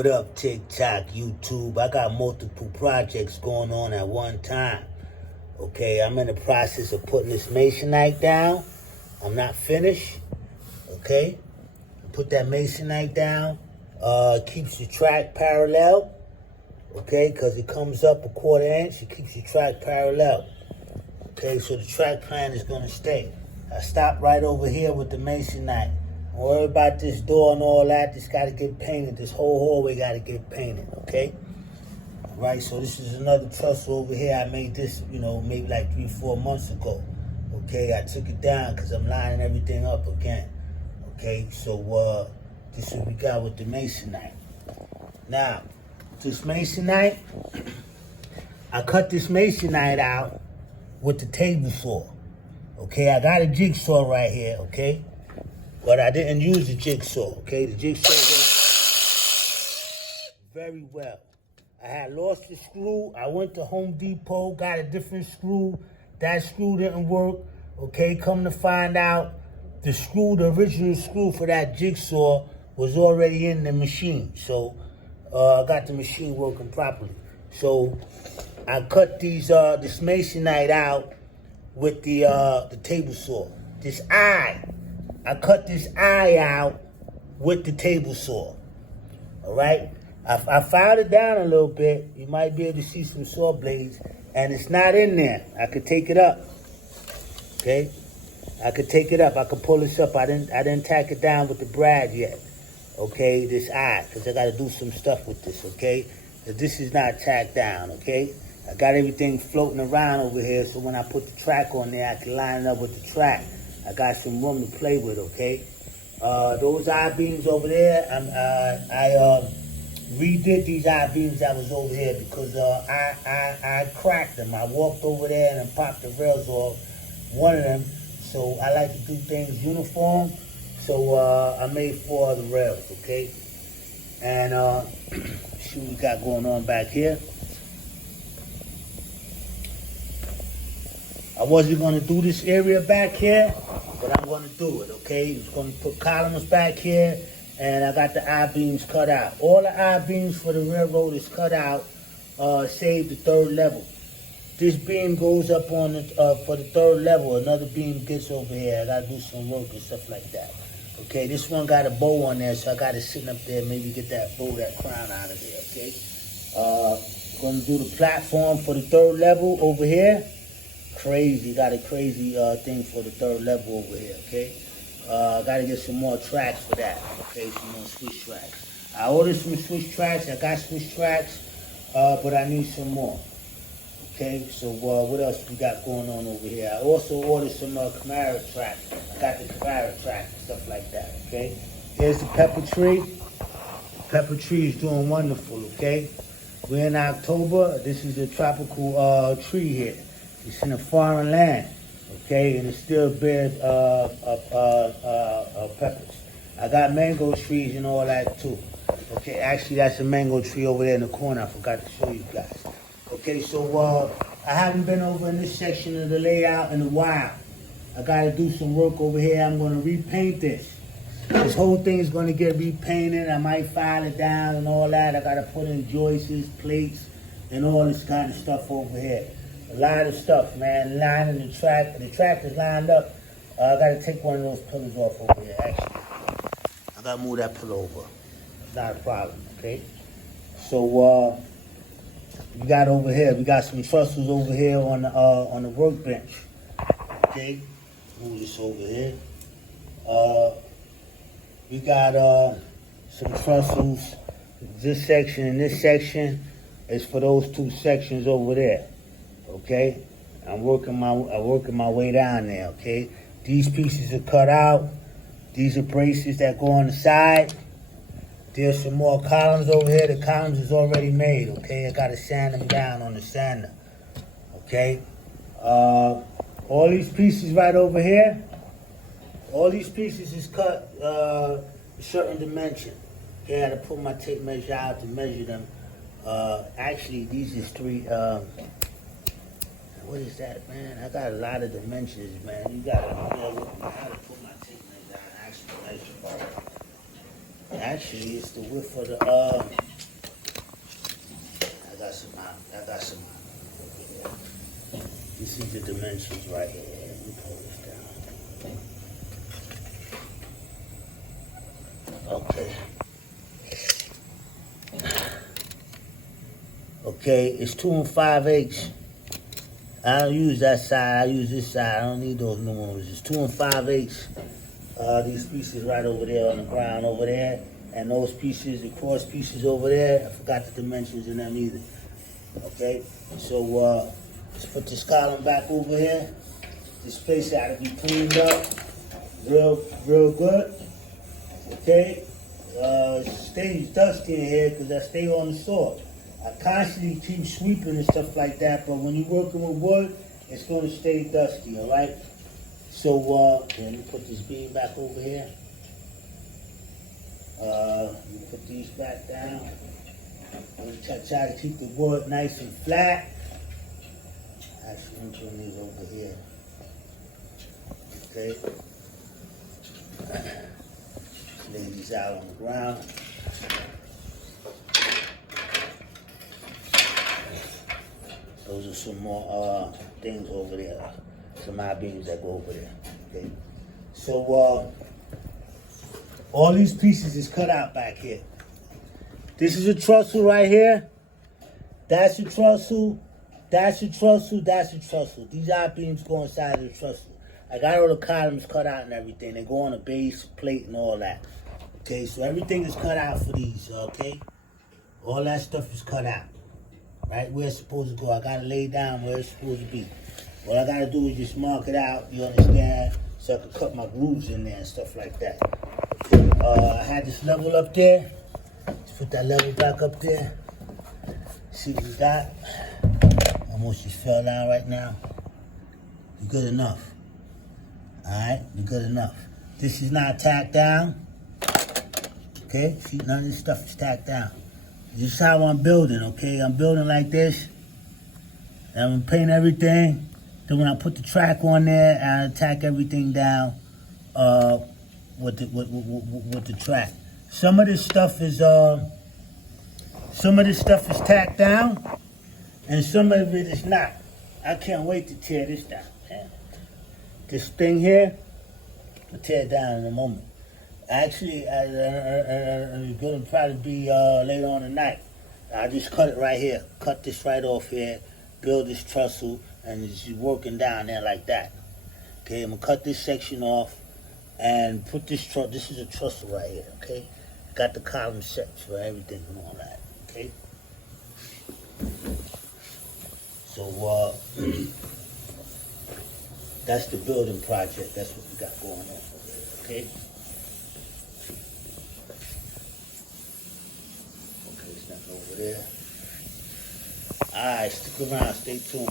What up, TikTok, YouTube? I got multiple projects going on at one time. Okay, I'm in the process of putting this masonite down. I'm not finished. Okay, put that masonite down. Keeps the track parallel. Okay, because it comes up a 1/4 inch. It keeps the track parallel. Okay, so the track plan is gonna stay. I stopped right over here with the masonite. Don't worry about this door and all that. This got to get painted. This whole hallway got to get painted, okay? All right, so this is another trestle over here. I made this, maybe like 3-4 months ago. Okay, I took it down because I'm lining everything up again. Okay, so this is what we got with the masonite. Now, this masonite, I cut this masonite out with the table saw. Okay, I got a jigsaw right here, okay? But I didn't use the jigsaw, okay? The jigsaw worked very well. I had lost the screw. I went to Home Depot, got a different screw. That screw didn't work, okay? Come to find out, the original screw for that jigsaw was already in the machine. So I got the machine working properly. So I cut this masonite out with the table saw. I cut this eye out with the table saw. All right? I filed it down a little bit. You might be able to see some saw blades, and it's not in there. I could take it up. Okay? I could take it up. I could pull this up. I didn't tack it down with the brad yet. Okay? This eye, because I got to do some stuff with this. Okay? This is not tacked down. Okay? I got everything floating around over here, so when I put the track on there, I can line it up with the track. I got some room to play with, okay? Those I-beams over there, I redid these I-beams that was over here because I cracked them. I walked over there and popped the rails off one of them. So I like to do things uniform. So I made 4 of the rails, okay? And see what we got going on back here. I wasn't going to do this area back here, but I'm going to do it, okay? I'm going to put columns back here, and I got the I-beams cut out. All the I-beams for the railroad is cut out, save the 3rd level. This beam goes up on the, for the 3rd level. Another beam gets over here. I got to do some work and stuff like that. Okay, this one got a bow on there, so I got it sitting up there. Maybe get that bow, that crown out of there, okay? Going to do the platform for the 3rd level over here. Crazy, got a crazy thing for the 3rd level over here, okay? Got to get some more tracks for that, okay? Some more switch tracks. I ordered some switch tracks. I got switch tracks, but I need some more, okay? So what else we got going on over here? I also ordered some Camaro tracks. I got the Camaro tracks and stuff like that, okay? Here's the pepper tree. The pepper tree is doing wonderful, okay? We're in October. This is a tropical tree here. It's in a foreign land, okay, and it still bears peppers. I got mango trees and all that too. Okay, actually that's a mango tree over there in the corner. I forgot to show you guys. Okay, so I haven't been over in this section of the layout in a while. I got to do some work over here. I'm going to repaint this. This whole thing is going to get repainted. I might file it down and all that. I got to put in joists, plates, and all this kind of stuff over here. A lot of stuff, man. Lining the track. The track is lined up. I got to take one of those pillars off over here, actually. I got to move that pillar over. It's not a problem, okay? So, we got over here. We got some trestles over here on the workbench. Okay? Move this over here. We got some trestles. This section and this section is for those 2 sections over there. Okay, I'm working my way down there. Okay, these pieces are cut out. These are braces that go on the side. There's some more columns over here. The columns is already made. Okay, I gotta sand them down on the sander. Okay, all these pieces right over here. All these pieces is cut a certain dimension. Okay, I gotta put my tape measure out to measure them. Actually, these is 3. What is that, man? I got a lot of dimensions, man. You gotta put my tape measure out and actually measure. Actually, it's the width of the This is the dimensions right here. Let me pull this down. Okay. Okay, it's 2 5/8. I don't use that side, I use this side. I don't need those numerals. It's 2 5/8. These pieces right over there on the ground over there. And those pieces, the cross pieces over there, I forgot the dimensions in them either. Okay, so let's put this column back over here. This place got to be cleaned up real good. Okay, it stays dusty in here because I stay on the saw. I constantly keep sweeping and stuff like that, but when you're working with wood, it's going to stay dusty, all right? So, let me put this beam back over here. Let me put these back down. I'm going to try to keep the wood nice and flat. Actually, I'm putting these over here. Okay. Lay these out on the ground. Those are some more things over there. Some I-beams that go over there. Okay. So all these pieces is cut out back here. This is a trestle right here. That's a trestle. That's a trestle. That's a trestle. These I-beams go inside of the trestle. I got all the columns cut out and everything. They go on the base plate and all that. Okay, so everything is cut out for these, okay? All that stuff is cut out. Right where it's supposed to go. I gotta lay down where it's supposed to be. All I gotta do is just mark it out, you understand? So I can cut my grooves in there and stuff like that. Okay. I had this level up there. Let's put that level back up there. See what we got? Almost just fell down right now. You're good enough. Alright, you're good enough. This is not tacked down. Okay, see, none of this stuff is tacked down. This is how I'm building, okay? I'm building like this. And I'm gonna paint everything. Then when I put the track on there, I tack everything down with the track. Some of this stuff is tacked down, and some of it is not. I can't wait to tear this down, man. This thing here, I'll tear it down in a moment. Actually, it's gonna probably be later on tonight. I just cut it right here. Cut this right off here. Build this trestle, and it's working down there like that. Okay, I'm gonna cut this section off and put this this is a trestle right here. Okay, got the column set for everything and all that. Okay, so that's the building project. That's what we got going on. Okay. Over there. Alright, stick around, stay tuned.